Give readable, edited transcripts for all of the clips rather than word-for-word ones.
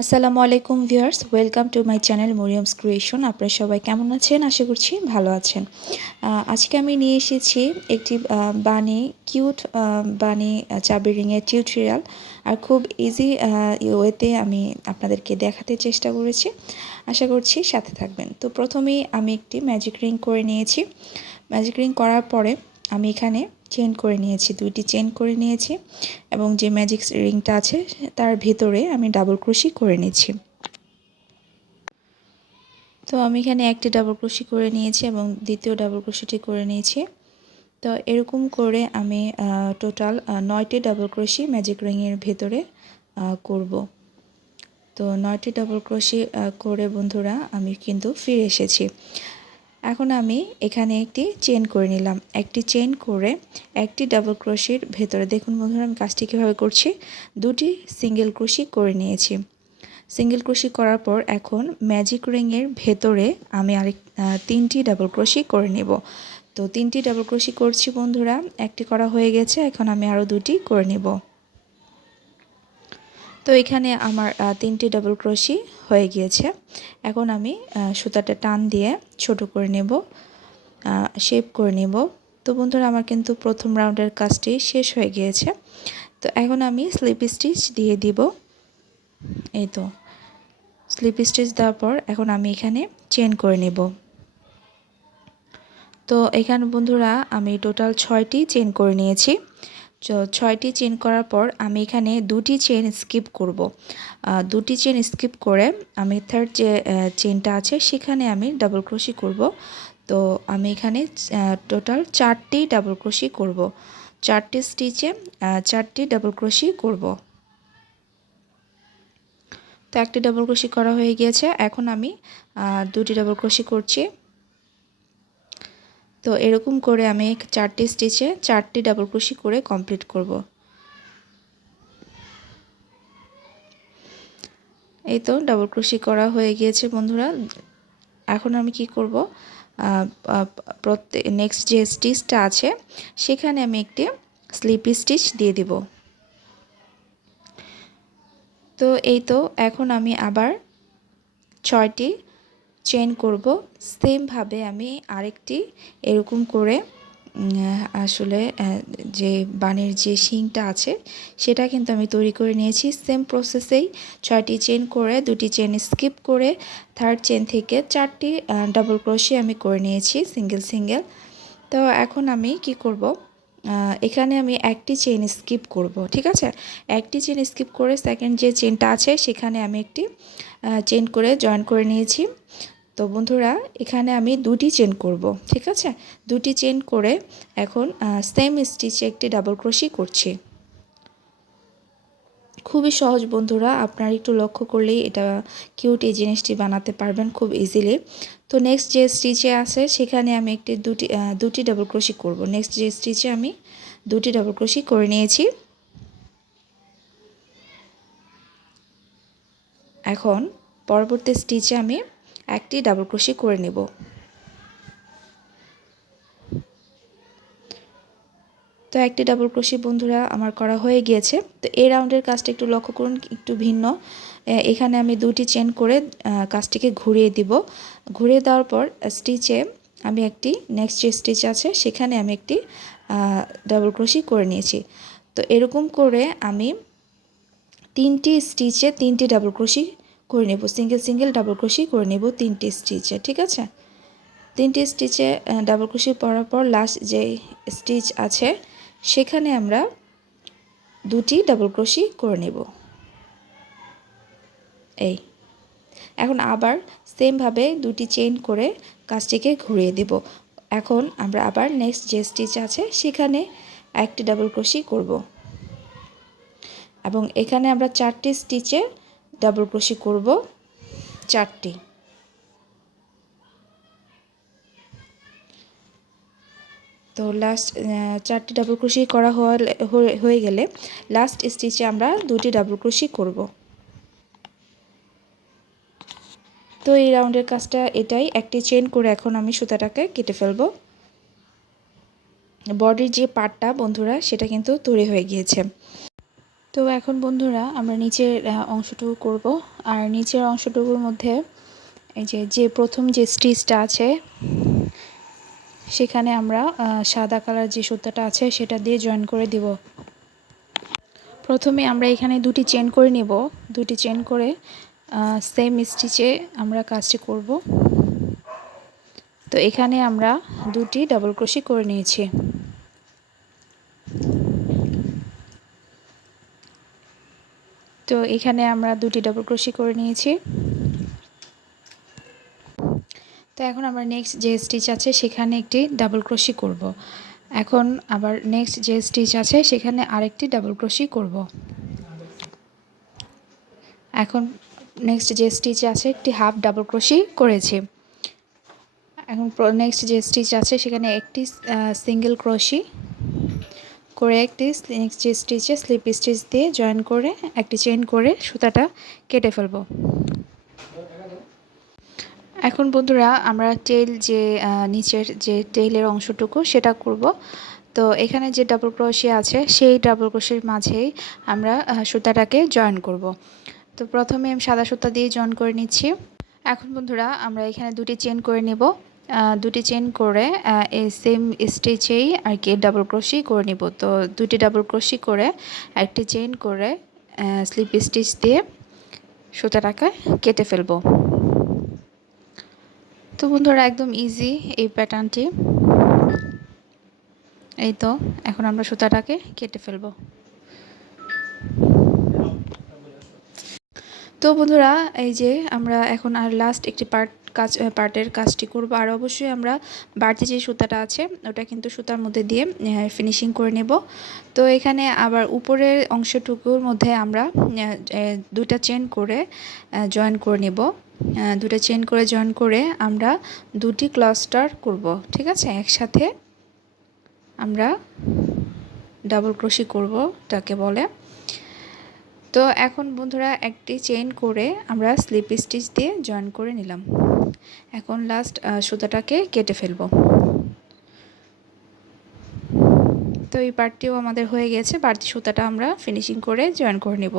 আসসালামু আলাইকুম viewers, welcome to my channel Maryam's creation. আপনারা সবাই কেমন আছেন? আশা করছি ভালো আছেন। আজকে আমি নিয়ে এসেছি একটি বানি কিউট বানি চাবি রিংয়ের টিউটোরিয়াল। আর খুব ইজি ওয়েতে আমি আপনাদেরকে দেখাতে চেষ্টা করেছি। আশা করছি সাথে থাকবেন। তো প্রথমেই আমি একটি ম্যাজিক রিং করে নিয়েছি। ম্যাজিক রিং করার পরে আমি এখানে চেন করে নিয়েছি, দুইটি চেন করে নিয়েছি এবং যে ম্যাজিক রিংটা আছে তার ভিতরে আমি ডাবল ক্রোশি করে নিয়েছি। তো আমি এখানে একটি ডাবল ক্রোশি করে নিয়েছি এবং দ্বিতীয় ডাবল ক্রোশিটি করে নিয়েছি। তো এরকম করে আমি টোটাল 9টি ডাবল ক্রোশি ম্যাজিক রিংয়ের ভেতরে করব। তো 9টি ডাবল ক্রোশি করে বন্ধুরা আমি কিন্তু ফিরে এসেছি। এখন আমি এখানে একটি চেন করে নিলাম। একটি চেন করে একটি ডাবল ক্রোশির ভেতরে দেখুন বন্ধুরা আমি কাজটি কীভাবে করছি। দুটি সিঙ্গেল ক্রোশি করে নিয়েছি। সিঙ্গেল ক্রোশি করার পর এখন ম্যাজিক রিংয়ের ভেতরে আমি তিনটি ডাবল ক্রোশি করে নেব। তো তিনটি ডাবল ক্রোশি করছি বন্ধুরা, একটি করা হয়ে গেছে, এখন আমি আরও দুটি করে নেব। তো এখানে আমার তিনটি ডাবল ক্রোশি হয়ে গিয়েছে। এখন আমি সুতাটা টান দিয়ে ছোট করে নেব, শেপ করে নেব। তো বন্ধুরা আমার কিন্তু প্রথম রাউন্ডের কাজটি শেষ হয়ে গিয়েছে। তো এখন আমি স্লিপ স্টিচ দিয়ে দিব। এই তো স্লিপ স্টিচ দেওয়ার পর এখন আমি এখানে চেন করে নেব। তো এখানে বন্ধুরা আমি টোটাল 6টি চেন করে নিয়েছি। 6টি চেন করার পর আমি এখানে দুটি চেন স্কিপ করব। দুটি চেন স্কিপ করে আমি থার্ড যে চেনটা আছে সেখানে আমি ডাবল ক্রোশি করব। তো আমি এখানে টোটাল 4টি ডাবল ক্রোশি করব। 4টি স্টিচে 4টি ডাবল ক্রোশি করব। তো একটি ডাবল ক্রোশি করা হয়ে গিয়েছে, এখন আমি দুটি ডাবল ক্রোশি করছি। তো এরকম করে আমি 4টি স্টিচে 4টি ডাবল ক্রোশি করে কমপ্লিট করব। এই তো ডাবল ক্রোশি করা হয়ে গিয়েছে বন্ধুরা। এখন আমি কি করব, নেক্সট যে স্টিচটা আছে সেখানে আমি একটি স্লিপ স্টিচ দিয়ে দিব। তো এই তো এখন আমি আবার 6টি চেন করব। সেমভাবে আমি আরেকটি এরকম করে আসলে যে বানের যে শিংটা আছে সেটা কিন্তু আমি তৈরি করে নিয়েছি। সেম প্রসেসেই 6টি চেন করে দুটি চেন স্কিপ করে থার্ড চেন থেকে 4টি ডাবল ক্রোশি আমি করে নিয়েছি সিঙ্গেল সিঙ্গেল। তো এখন আমি কি করব, এখানে আমি একটি চেন স্কিপ করব, ঠিক আছে। একটি চেন স্কিপ করে সেকেন্ড যে চেনটা আছে সেখানে আমি একটি চেন করে জয়েন করে নিয়েছি। তো বন্ধুরা এখানে আমি দুটি চেন করব, ঠিক আছে। দুটি চেন করে এখন সেম স্টিচে একটি ডাবল ক্রোশি করছি। খুবই সহজ বন্ধুরা, আপনারা একটু লক্ষ্য করলেই এটা কিউট এই জিনিসটি বানাতে পারবেন খুব ইজিলি। তো নেক্সট যে স্টিচে আছে সেখানে আমি দুটি ডাবল ক্রোশি করব। নেক্সট যে স্টিচে আমি দুটি ডাবল ক্রোশি করে নিয়েছি। এখন পরবর্তী স্টিচে আমি একটি ডাবল ক্রোশি করে নেব। তো একটি ডাবল ক্রোশি বন্ধুরা আমার করা হয়ে গিয়েছে। তো এই রাউন্ডের কাজটা একটু লক্ষ্য করুন, একটু ভিন্ন। এখানে আমি দুটি চেন করে কাজটিকে ঘুরিয়ে দিব। ঘুরিয়ে দেওয়ার পর স্টিচে আমি একটি নেক্সট যে স্টিচ আছে সেখানে আমি একটি ডাবল ক্রোশি করে নিয়েছি। তো এরকম করে আমি তিনটি স্টিচে তিনটি ডাবল ক্রোশি করে নেব, সিঙ্গেল সিঙ্গেল ডাবল ক্রোশি করে নেব তিনটি স্টিচে, ঠিক আছে। তিনটি স্টিচে ডাবল ক্রোশি পরার পর লাস্ট যে স্টিচ আছে সেখানে আমরা দুটি ডাবল ক্রোশি করে নেব। এই এখন আবার সেমভাবে দুটি চেইন করে কাজটিকে ঘুরিয়ে দেব। এখন আমরা আবার নেক্সট যে স্টিচ আছে সেখানে একটি ডাবল ক্রোশি করব এবং এখানে আমরা 4টি স্টিচে ডাবল ক্রোশি করব, 4টি। তো লাস্ট 4টি ডাবল ক্রোশি করা হয়ে গেলে লাস্ট স্টিচে আমরা দুটি ডাবল ক্রোশি করব। তো এই রাউন্ডের কাজটা এটাই, একটি চেন করে এখন আমি সুতাটাকে কেটে ফেলব। বডির যে পার্টটা বন্ধুরা সেটা কিন্তু তৈরি হয়ে গিয়েছে। তো এখন বন্ধুরা আমরা নিচের অংশটুকু করব। আর নিচের অংশটুকুর মধ্যে এই যে প্রথম যে স্টিচটা আছে সেখানে আমরা সাদা কালার যে সুতাটা আছে সেটা দিয়ে জয়েন করে দিব। প্রথমে আমরা এখানে দুটি চেন করে নেব। দুটি চেন করে সেম স্টিচে আমরা কাজটি করব। তো এখানে আমরা দুটি ডাবল ক্রোশি করে নিয়েছি। তো এখানে আমরা দুটি ডাবল ক্রোশি করে নিয়েছি। তো এখন আমরা নেক্সট যে স্টিচ আছে সেখানে একটি ডাবল ক্রোশি করব। এখন আবার নেক্সট যে স্টিচ আছে সেখানে আরেকটি ডাবল ক্রোশি করব। এখন নেক্সট যে স্টিচ আছে একটি হাফ ডাবল ক্রোশি করেছি। এখন নেক্সট যে স্টিচ আছে সেখানে একটি সিঙ্গেল ক্রোশি করে একটি নেক্সট যে স্টিচে স্লিপ স্টিচ দিয়ে জয়েন করে একটি চেইন করে সুতাটা কেটে ফেলব। এখন বন্ধুরা আমরা টেইল যে নিচের যে টেইলের অংশটুকু সেটা করব। তো এখানে যে ডাবল ক্রোশি আছে সেই ডাবল ক্রোশির মাঝেই আমরা সুতাটাকে জয়েন করব। তো প্রথমে আমি সাদা সুতা দিয়ে জয়েন করে নিচ্ছি। এখন বন্ধুরা আমরা এখানে দুটি চেন করে নেব। দুটি চেন করে এই সেম স্টিচেই আর কি ডাবল ক্রোশি করে নিব। তো দুটি ডাবল ক্রোশি করে একটি চেন করে স্লিপ স্টিচ দিয়ে সুতাটাকে কেটে ফেলব। তো বন্ধুরা একদম ইজি এই প্যাটার্নটি। এই তো এখন আমরা সুতাটাকে কেটে ফেলব। তো বন্ধুরা এই যে আমরা এখন আর লাস্ট একটি পার্টের কাজটি করব। আর অবশ্যই আমরা বাড়তি যে সুতাটা আছে ওটা কিন্তু সুতার মধ্যে দিয়ে ফিনিশিং করে নেব। তো এখানে আবার উপরের অংশটুকুর মধ্যে আমরা দুটা চেন করে জয়েন করে নেব। দুটো চেন করে জয়েন করে আমরা দুটি ক্লাস্টার করব। ঠিক আছে, একসাথে আমরা ডাবল ক্রোশি করব তাকে বলে। তো এখন বন্ধুরা একটি চেইন করে আমরা স্লিপ স্টিচ দিয়ে জয়েন করে নিলাম। এখন লাস্ট সুতাটাকে কেটে ফেলব। তো এই পার্টটিও আমাদের হয়ে গেছে। বাড়তি সুতাটা আমরা ফিনিশিং করে জয়েন করে নেব।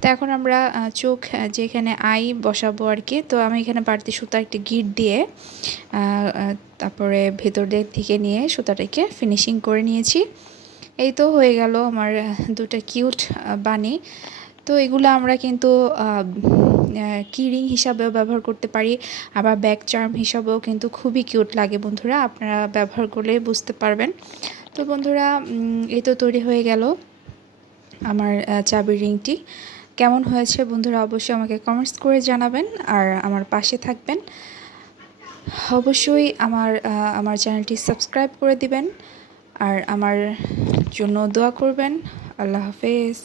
তো এখন আমরা চোখ যেখানে আই বসাবো আর কি, তো আমি এখানে বাড়তি সুতা একটি গিট দিয়ে তারপরে ভেতর দিক থেকে নিয়ে সুতাটাকে ফিনিশিং করে নিয়েছি। এই তো হয়ে গেল আমার দুটো কিউট বানি। তো এগুলো আমরা কিন্তু কিরিং হিসাবেও ব্যবহার করতে পারি, আবার ব্যাক চার্ম হিসাবেও কিন্তু খুবই কিউট লাগে বন্ধুরা। আপনারা ব্যবহার করলে বুঝতে পারবেন। তো বন্ধুরা এই তো তৈরি হয়ে গেল আমার চাবির রিংটি। কেমন হয়েছে বন্ধুরা অবশ্যই আমাকে কমেন্টস করে জানাবেন আর আমার পাশে থাকবেন। অবশ্যই আমার চ্যানেলটি সাবস্ক্রাইব করে দিবেন আর আমার জন্য দোয়া করবেন। আল্লাহ হাফেজ।